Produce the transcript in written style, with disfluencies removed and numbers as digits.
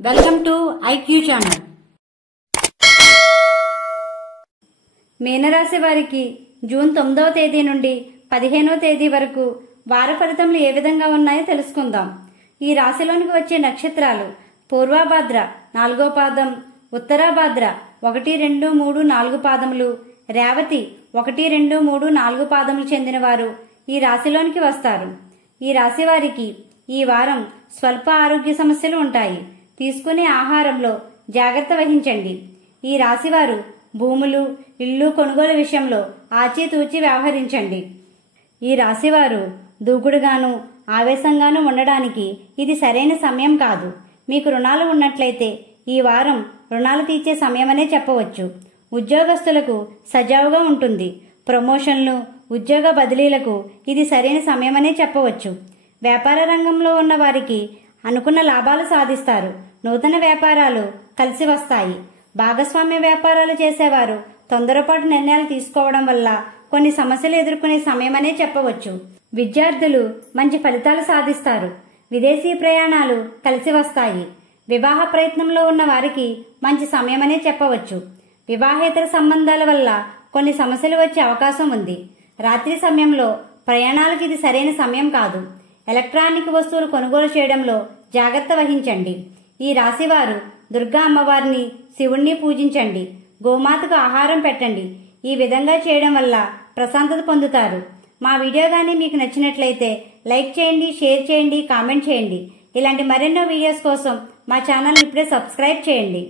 Welcome to IQ channel. మీనరాశి వారికి June 9వ తేదీ నుండి 15వ తేదీ వరకు వార ఫలితములు ఏ విధంగా ఉన్నాయో తెలుసుకుందాం. ఈ రాశిలోనికి వచ్చే నక్షత్రాలు పూర్వభాద్ర 4వ పాదం, ఉత్తరాభాద్ర 1, 2, 3, 4 పాదములు, రేవతి 1, 2, 3, 4 పాదములు చెందిన వారు ఈ రాశిలోనికి వస్తారు. ఈ రాశి వారికి ఈ వారం స్వల్ప ఆరోగ్య సమస్యలు ఉంటాయి. తీసుకునే ఆహారంలో జాగ్రత్త వహించండి. ఈ రాశివారు భూములు, ఇల్లు కొనుగోలు విషయంలో ఆచితూచి వ్యవహరించండి. ఈ రాశివారు దూకుడుగాను ఆవేశంగాను ఉండడానికి ఇది సరైన సమయం కాదు. మీకు రుణాలు ఉన్నట్లయితే ఈ వారం రుణాలు తీర్చే సమయమనే చెప్పవచ్చు. ఉద్యోగస్తులకు సజావుగా ఉంటుంది. ప్రమోషన్లు, ఉద్యోగ బదిలీలకు ఇది సరైన సమయమనే చెప్పవచ్చు. వ్యాపార రంగంలో ఉన్న వారికి అనుకున్న లాభాలు సాధిస్తారు. నూతన వ్యాపారాలు కలిసి వస్తాయి. భాగస్వామ్య వ్యాపారాలు చేసేవారు తొందరపాటు నిర్ణయాలు తీసుకోవడం వల్ల కొన్ని సమస్యలు ఎదుర్కొనే సమయమనే చెప్పవచ్చు. విద్యార్థులు మంచి ఫలితాలు సాధిస్తారు. విదేశీ ప్రయాణాలు కలిసి వస్తాయి. వివాహ ప్రయత్నంలో ఉన్న వారికి మంచి సమయమనే చెప్పవచ్చు. వివాహేతర సంబంధాల వల్ల కొన్ని సమస్యలు వచ్చే అవకాశం ఉంది. రాత్రి సమయంలో ప్రయాణాలకు ఇది సరైన సమయం కాదు. ఎలక్ట్రానిక్ వస్తువులు కొనుగోలు చేయడంలో జాగ్రత్త వహించండి. ఈ రాశివారు దుర్గా అమ్మవారిని, శివుణ్ణి పూజించండి. గోమాతకు ఆహారం పెట్టండి. ఈ విధంగా చేయడం వల్ల ప్రశాంతత పొందుతారు. మా వీడియో గానీ మీకు నచ్చినట్లయితే లైక్ చేయండి, షేర్ చేయండి, కామెంట్ చేయండి. ఇలాంటి మరెన్నో వీడియోస్ కోసం మా ఛానల్ ఇప్పుడే సబ్స్క్రైబ్ చేయండి.